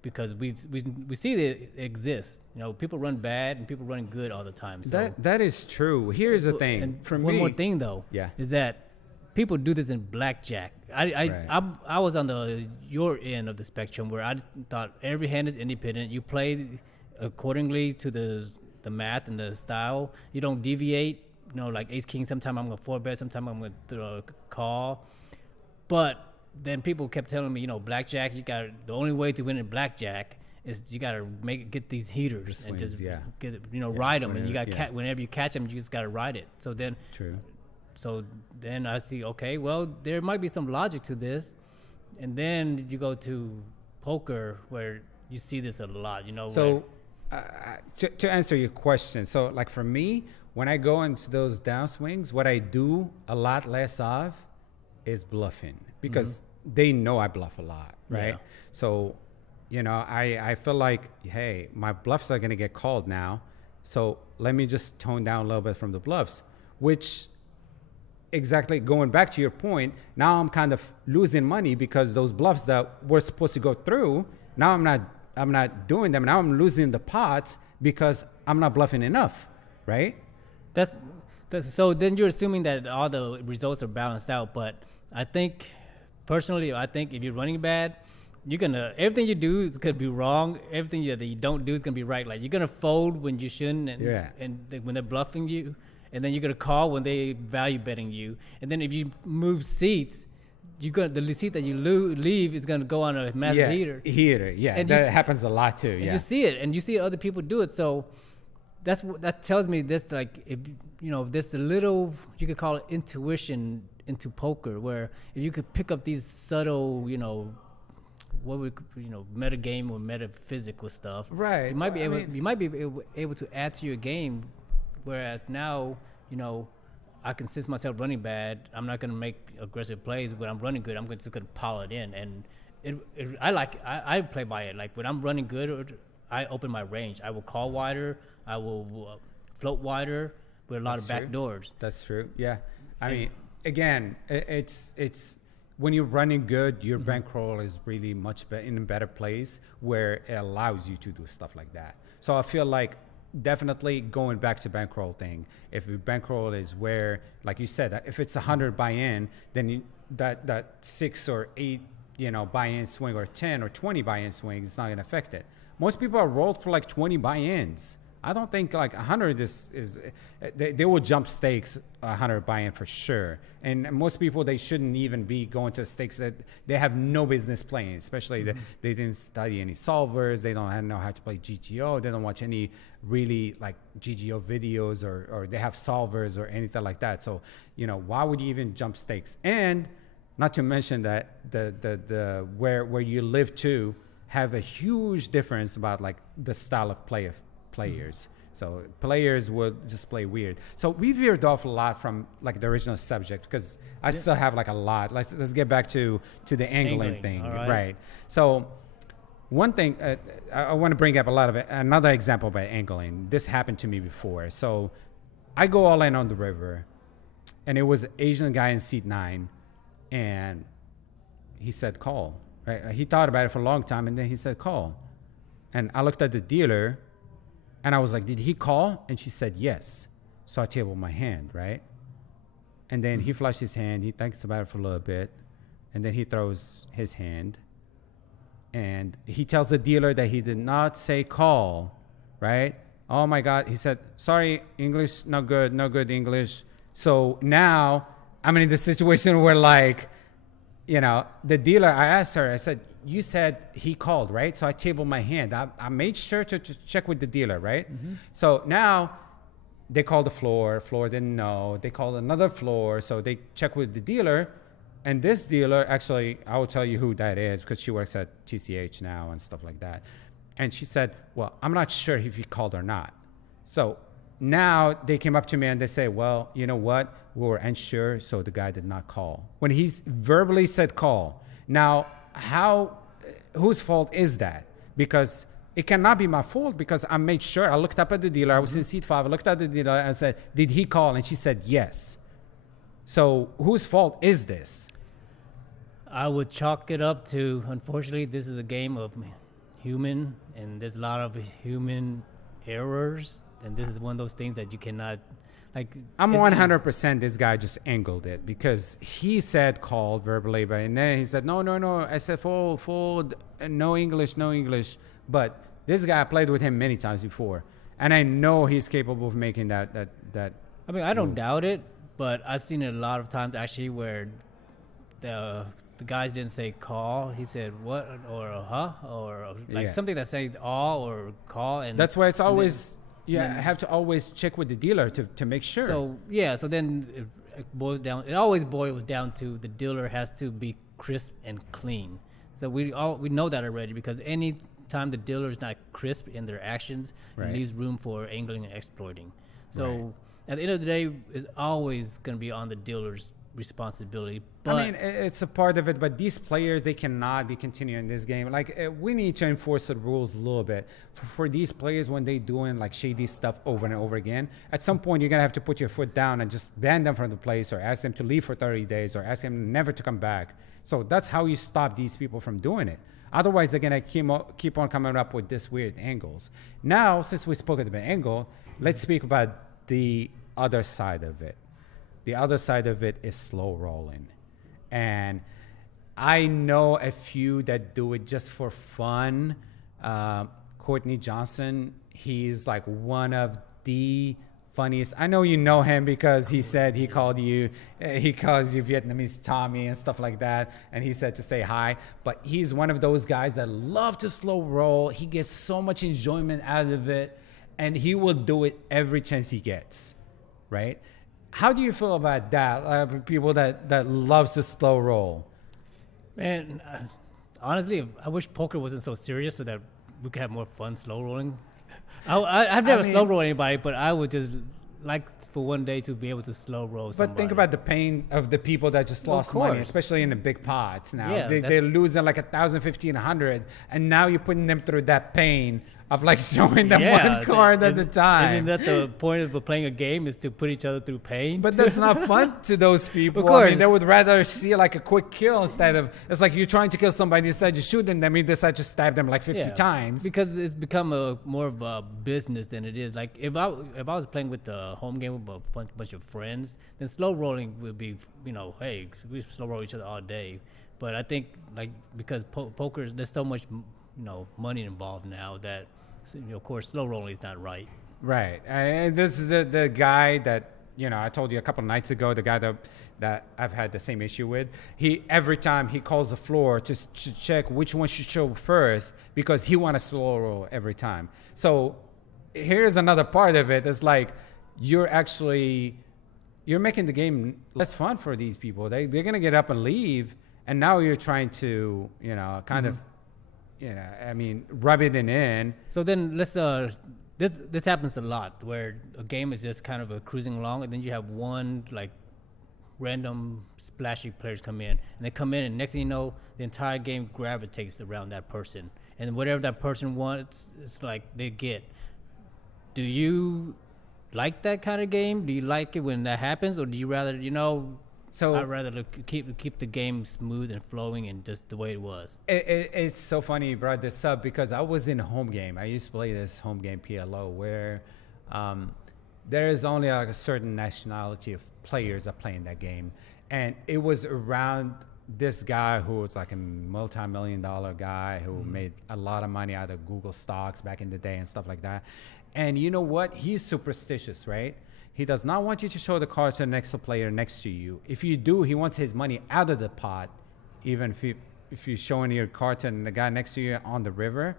Because we see that it exists. You know, people run bad and people run good all the time. So that is true. Here's the thing. And for one more thing though, is that people do this in blackjack. I was on your end of the spectrum where I thought every hand is independent. You play accordingly to the math and the style. You don't deviate. You know, like ace king. Sometimes I'm gonna 4-bet. Sometimes I'm gonna call. But then people kept telling me, you know, blackjack, the only way to win in blackjack is you got to get these heaters swings, and just get it, you know, ride them. And you got whenever you catch them, you just got to ride it. So then, so then I see, okay, well, there might be some logic to this. And then you go to poker where you see this a lot, you know. So to answer your question, so like for me, when I go into those downswings, what I do a lot less of is bluffing. Because they know I bluff a lot, right? Yeah. So, you know, I feel like, hey, my bluffs are going to get called now. So let me just tone down a little bit from the bluffs, which exactly going back to your point, now I'm kind of losing money because those bluffs that were supposed to go through, now I'm not doing them. Now I'm losing the pots because I'm not bluffing enough, right? So then you're assuming that all the results are balanced out. But personally, I think if you're running bad, everything you do is gonna be wrong. Everything that you don't do is gonna be right. Like you're gonna fold when you shouldn't, and when they're bluffing you, and then you're gonna call when they value betting you. And then if you move seats, the seat that you leave is gonna go on a massive heater. And that happens a lot too. And you see it, and you see other people do it. So that tells me this, like, if you know, this a little, you could call it intuition into poker, where if you could pick up these subtle, you know, meta game or metaphysical stuff, right? You might be able to add to your game. Whereas now, you know, I can sense myself running bad. I'm not going to make aggressive plays. When I'm running good, I'm just going to pile it in. And I play by it. Like when I'm running good, I open my range. I will call wider. I will float wider with a lot of back doors. That's true. Yeah. I mean, again, it's when you're running good, your bankroll is really much in a better place where it allows you to do stuff like that. So I feel like definitely going back to bankroll thing, if your bankroll is where, like you said, if it's 100 buy-in, then that 6 or 8, you know, buy-in swing or 10 or 20 buy-in swing is not going to affect it. Most people are rolled for like 20 buy-ins, I don't think like 100 is they will jump stakes 100 buy-in for sure. And most people, they shouldn't even be going to stakes that they have no business playing, especially they didn't study any solvers. They don't know how to play GTO. They don't watch any really like GGO videos or they have solvers or anything like that. So, you know, why would you even jump stakes? And not to mention that the where you live to have a huge difference about like the style of play of players. So players will just play weird. So we veered off a lot from like the original subject because I still have like a lot. Let's get back to the angling thing, right? So one thing I want to bring up another example about angling. This happened to me before. So I go all in on the river, and it was an Asian guy in seat 9, and he said call. Right? He thought about it for a long time, and then he said call. And I looked at the dealer, and I was like, did he call? And she said yes. So I tabled my hand, right? And then he flushed his hand. He thinks about it for a little bit, and then he throws his hand. And he tells the dealer that he did not say call, right? Oh, my God. He said, sorry, English, no good English. So now I'm in the situation where, like, you know, the dealer, I asked her, I said, you said he called, right? So I tabled my hand. I made sure to check with the dealer, right? So now they called the floor. Floor didn't know. They called another floor. So they check with the dealer. And this dealer, actually, I will tell you who that is because she works at TCH now and stuff like that. And she said, well, I'm not sure if he called or not. So now they came up to me and they say, well, you know what? We were unsure, so the guy did not call. When he's verbally said call. Now, whose fault is that? Because it cannot be my fault because I made sure. I looked up at the dealer. I was in seat 5. I looked at the dealer and said, did he call? And she said yes. So whose fault is this? I would chalk it up to, unfortunately, this is a game of human, and there's a lot of human errors, and this is one of those things that you cannot, like... I'm 100% this guy just angled it, because he said call verbally, but and then he said, no, I said full, no English, but this guy, I played with him many times before, and I know he's capable of making that. I mean, I don't doubt it, but I've seen it a lot of times, actually, where the guys didn't say call. He said what or or like something that says all or call, and that's why it's always have to always check with the dealer to make sure. So then it always boils down to the dealer has to be crisp and clean. So we know that already, because any time the dealer is not crisp in their actions, it leaves room for angling and exploiting. So at the end of the day, it's always going to be on the dealer's responsibility. But I mean, it's a part of it, but these players, they cannot be continuing this game. Like, we need to enforce the rules a little bit for these players when they doing like shady stuff over and over again. At some point, you're gonna have to put your foot down and just ban them from the place, or ask them to leave for 30 days, or ask them never to come back. So that's how you stop these people from doing it. Otherwise, they're gonna keep on coming up with this weird angles. Now, since we spoke about angle, let's speak about the other side of it. The other side of it is slow rolling. And I know a few that do it just for fun. Courtney Johnson, he's like one of the funniest. I know you know him because he said he calls you Vietnamese Tommy and stuff like that. And he said to say hi. But he's one of those guys that love to slow roll. He gets so much enjoyment out of it. And he will do it every chance he gets, right? How do you feel about that? People that loves to slow roll. Man, honestly, I wish poker wasn't so serious so that we could have more fun slow rolling. I've never slow rolled anybody, but I would just like for one day to be able to slow roll somebody. But think about the pain of the people that just lost money, especially in the big pots now. Yeah, they're losing like 1,000, 1,500, and now you're putting them through that pain of like showing them one card at a time. Isn't that the point of playing a game, is to put each other through pain? But that's not fun to those people. Of course. I mean, they would rather see like a quick kill instead of, it's like you're trying to kill somebody, instead of shooting them, you decide to stab them like 50 times. Because it's become more of a business than it is. Like if I was playing with the home game with a bunch of friends, then slow rolling would be, hey, we slow roll each other all day. But I think like because poker, there's so much money involved now that, of course, slow rolling is not right. Right. And this is the guy that, I told you a couple of nights ago, the guy that I've had the same issue with. He every time he calls the floor to check which one should show first because he wants a slow roll every time. So here's another part of it. It's like you're making the game less fun for these people. They're going to get up and leave. And now you're trying to, kind of, rub it in. So then let's, this happens a lot where a game is just kind of cruising along, and then you have one like random splashy players come in, and they come in, and next thing you know, the entire game gravitates around that person, and whatever that person wants, it's like they get. Do you like that kind of game? Do you like it when that happens, or do you rather, So I'd rather keep the game smooth and flowing and just the way it was. It's so funny you brought this up because I was in a home game. I used to play this home game PLO where there is only like a certain nationality of players that play in that game. And it was around this guy who was like a multi-million-dollar guy who made a lot of money out of Google stocks back in the day and stuff like that. And you know what? He's superstitious, right? He does not want you to show the card to the next player next to you. If you do, he wants his money out of the pot. Even if you're showing your card to the guy next to you on the river,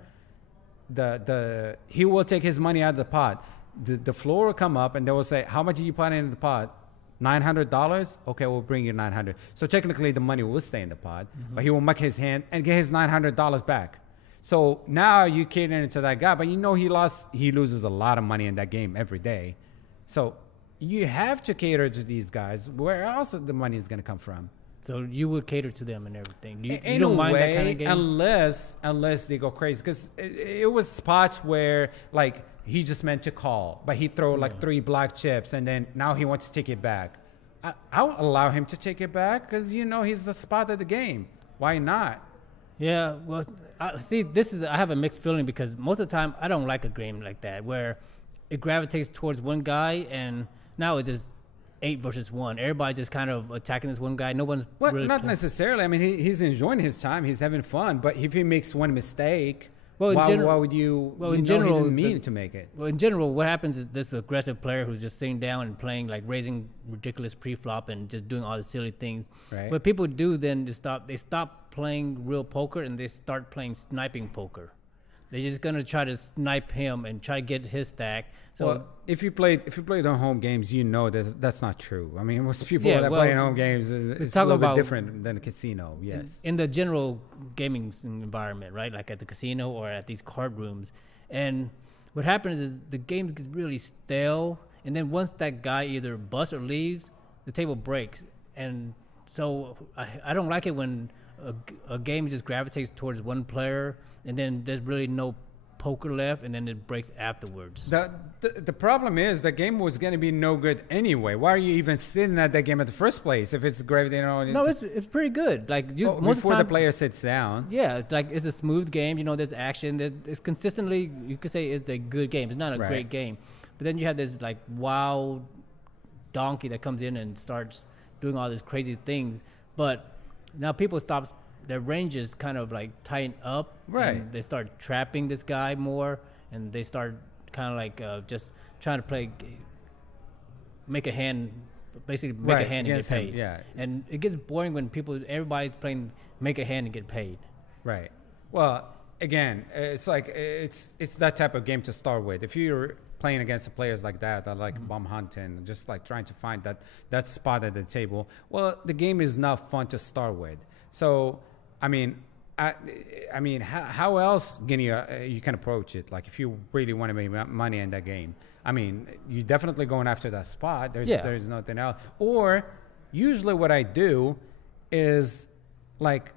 he will take his money out of the pot. The floor will come up and they will say, how much did you put in the pot? $900? Okay, we'll bring you $900. So technically the money will stay in the pot, but he will muck his hand and get his $900 back. So now you catering to that guy, but he loses a lot of money in that game every day. So you have to cater to these guys. Where else the money is going to come from? So you would cater to them and everything. You don't mind that kind of game? Unless they go crazy. Because it was spots where, like, he just meant to call, but he throw, like, 3 black chips, and then now he wants to take it back. I'll allow him to take it back because, he's the spot of the game. Why not? Yeah, well, I have a mixed feeling because most of the time I don't like a game like that where it gravitates towards one guy and now it's just 8 versus 1. Everybody just kind of attacking this one guy. No one's really not necessarily. I mean, he's enjoying his time. He's having fun. But if he makes one mistake, why would you? Well, in general, he didn't mean to make it. Well, in general, what happens is this aggressive player who's just sitting down and playing, like raising ridiculous pre-flop and just doing all the silly things. Right. What people do then they stop playing real poker and they start playing sniping poker. They're just gonna try to snipe him and try to get his stack. So if you play the home games, that's not true. I mean, most people that play in home games, it's a little bit different than a casino. Yes, in the general gaming environment, right? Like at the casino or at these card rooms, and what happens is the game gets really stale, and then once that guy either busts or leaves, the table breaks, and so I don't like it when a game just gravitates towards one player and then there's really no poker left and then it breaks afterwards. The problem is the game was going to be no good anyway. Why are you even sitting at that game in the first place if it's gravitating on? No, it's pretty good. Like most before of the time, the player sits down. Yeah, it's a smooth game. There's action. It's consistently, you could say it's a good game. It's not a great game. But then you have this like wild donkey that comes in and starts doing all these crazy things. But now people stop. Their ranges kind of like tighten up. Right. And they start trapping this guy more, and they start kind of like just trying to make a hand, basically make a hand and get paid. Yeah. And it gets boring when everybody's playing make a hand and get paid. Right. Well, again, it's like it's that type of game to start with. If you're playing against the players like that like bum hunting, just like trying to find that spot at the table, well, the game is not fun to start with. So, I mean, how else can you can approach it? Like, if you really want to make money in that game, I mean, you're definitely going after that spot. There's nothing else. Or usually, what I do is like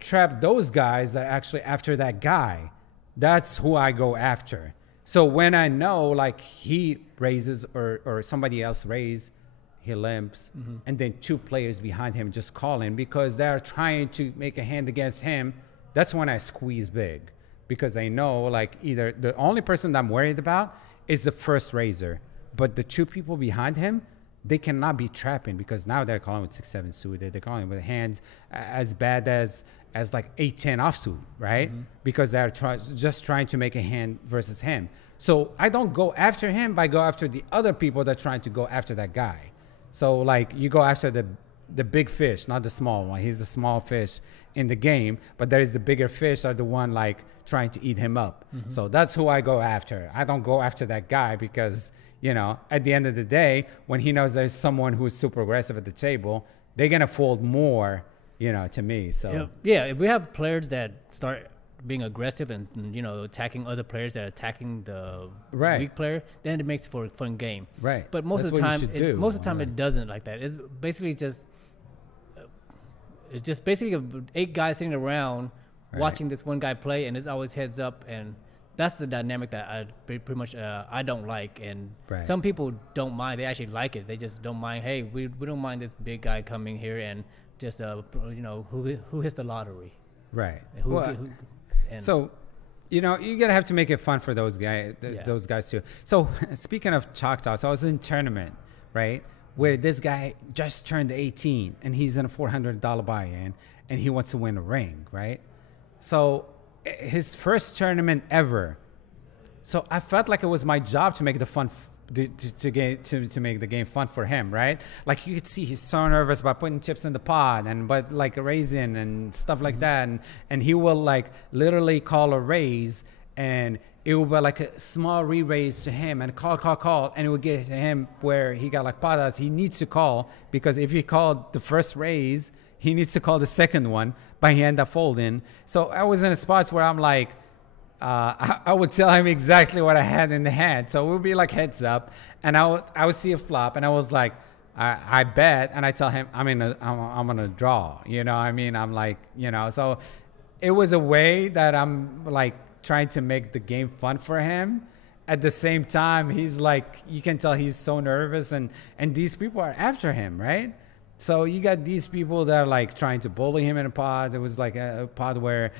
trap those guys that are actually after that guy. That's who I go after. So when I know like he raises or somebody else raises, he limps, and then 2 players behind him just calling because they're trying to make a hand against him. That's when I squeeze big because I know like either the only person that I'm worried about is the first raiser, but the 2 people behind him, they cannot be trapping because now they're calling with 6-7 suited. They're calling with hands as bad as as like 8-10 offsuit, right? Because they're just trying to make a hand versus him. So I don't go after him, but I go after the other people that are trying to go after that guy. So like you go after the big fish, not the small one. He's the small fish in the game, but there is the bigger fish are the one like trying to eat him up. So that's who I go after. I don't go after that guy because, you know, at the end of the day, when he knows there's someone who's super aggressive at the table, they're going to fold more, you know, to me. So yeah, if we have players that start being aggressive and you know attacking other players that are attacking the weak player, then it makes for a fun game. Right. But most of the time, it doesn't like that. It's basically just basically 8 guys sitting around watching this one guy play, and it's always heads up, and that's the dynamic that I pretty much I don't like. And some people don't mind; they actually like it. They just don't mind. Hey, we don't mind this big guy coming here and just you know who hits the lottery. Right. So, you know, you're gonna have to make it fun for those guys, those guys too. So, speaking of Choctaw, I was in a tournament, right, where this guy just turned 18 and he's in a $400 buy-in and he wants to win a ring, right? So, his first tournament ever. So I felt like it was my job to make the fun. To make the game fun for him, right? Like you could see he's so nervous about putting chips in the pot but like raising and stuff like that, and he will like literally call a raise, and it will be like a small re-raise to him, and call, and it will get to him where he got like patas. He needs to call because if he called the first raise, he needs to call the second one, but he ended up folding. So I was in a spots where I'm like. I would tell him exactly what I had in the hand. So it would be like heads up, and I would see a flop, and I was like, I bet, and I tell him I'm gonna draw. You know, I mean, I'm like, you know, so it was a way that I'm like trying to make the game fun for him. At the same time, he's like, you can tell he's so nervous, and these people are after him, right? So you got these people that are like trying to bully him in a pod. It was like a pod where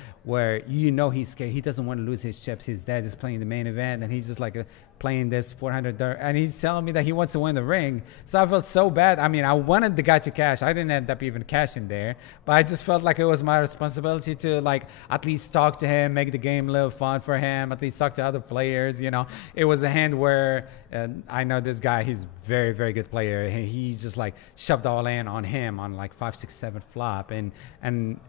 you know he's scared. He doesn't want to lose his chips. His dad is playing the main event, and he's just like playing this $400, and he's telling me that he wants to win the ring. So I felt so bad. I mean, I wanted the guy to cash. I didn't end up even cashing there, but I just felt like it was my responsibility to like at least talk to him, make the game a little fun for him, at least talk to other players. You know, it was a hand where I know this guy. He's very, very good player. He's just like shoved all in on him on like 5, 6, 7 flop, and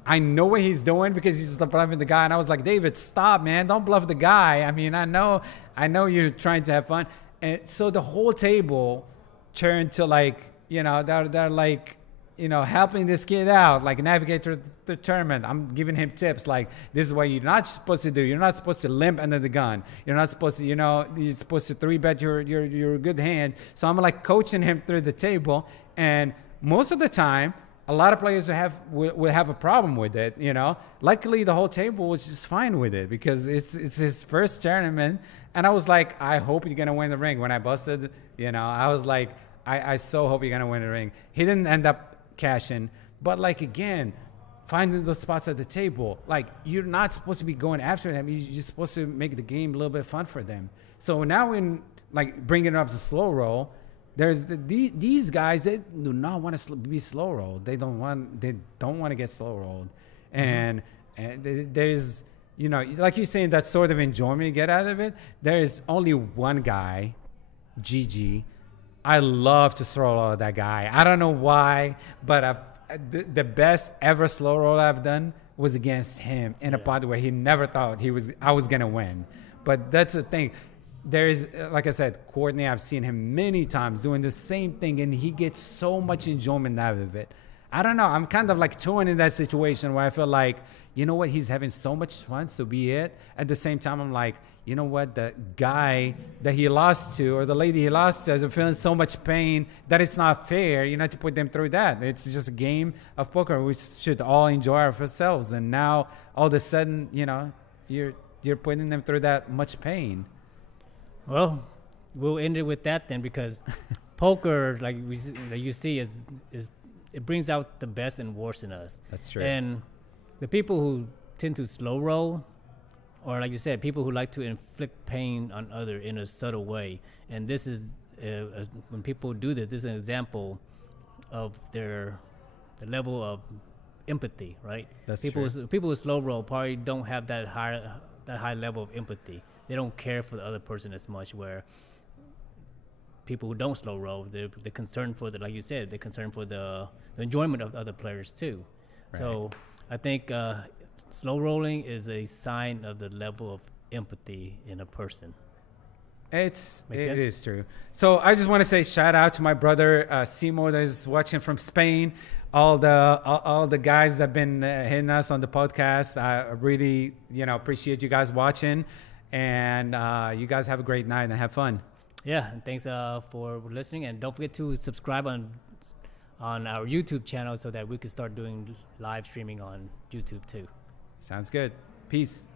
I know what he's doing because he's just bluffing the guy. And I was like, David, stop, man, don't bluff the guy. I mean, I know you're trying to have fun. And so the whole table turned to like, you know, they're like, you know, helping this kid out, like navigate through the tournament. I'm giving him tips like, this is what you're not supposed to do. You're not supposed to limp under the gun. You're not supposed to, you know, you're supposed to 3-bet your good hand. So I'm like coaching him through the table. And most of the time, a lot of players will have a problem with it, you know. Luckily, the whole table was just fine with it because it's his first tournament. And I was like, I hope you're going to win the ring. When I busted, you know, I was like, I so hope you're going to win the ring. He didn't end up cashing. But, like, again, finding those spots at the table, like, you're not supposed to be going after them. You're supposed to make the game a little bit fun for them. So now in, like, bringing it up to slow roll, there's these guys, they do not want to be slow rolled. They don't want to get slow rolled. And there's, you know, like you're saying, that sort of enjoyment you get out of it. There is only one guy, GG. I love to slow roll that guy. I don't know why, but the best ever slow roll I've done was against him in a pot where he never thought I was going to win. But that's the thing. There is, like I said, Courtney, I've seen him many times doing the same thing, and he gets so much enjoyment out of it. I don't know. I'm kind of like torn in that situation where I feel like, you know what, he's having so much fun, so be it. At the same time, I'm like, you know what, the guy that he lost to or the lady he lost to is feeling so much pain that it's not fair, you know, to put them through that. It's just a game of poker. We should all enjoy ourselves. And now, all of a sudden, you know, you're putting them through that much pain. Well, we'll end it with that then, because poker, like you see, is it brings out the best and worst in us. That's true. And the people who tend to slow roll, or like you said, people who like to inflict pain on others in a subtle way. And this is when people do this is an example of the level of empathy, right? That's people true. People with slow roll probably don't have that high level of empathy. They don't care for the other person as much. Where people who don't slow roll, they're concerned for like you said, they're concerned for the enjoyment of the other players too. Right. So I think slow rolling is a sign of the level of empathy in a person. It is true. So I just want to say shout out to my brother Simo that is watching from Spain. All the guys that have been hitting us on the podcast. I really appreciate you guys watching, and you guys have a great night and have fun. Yeah, and thanks for listening, and don't forget to subscribe on our YouTube channel so that we can start doing live streaming on YouTube too. Sounds good. Peace.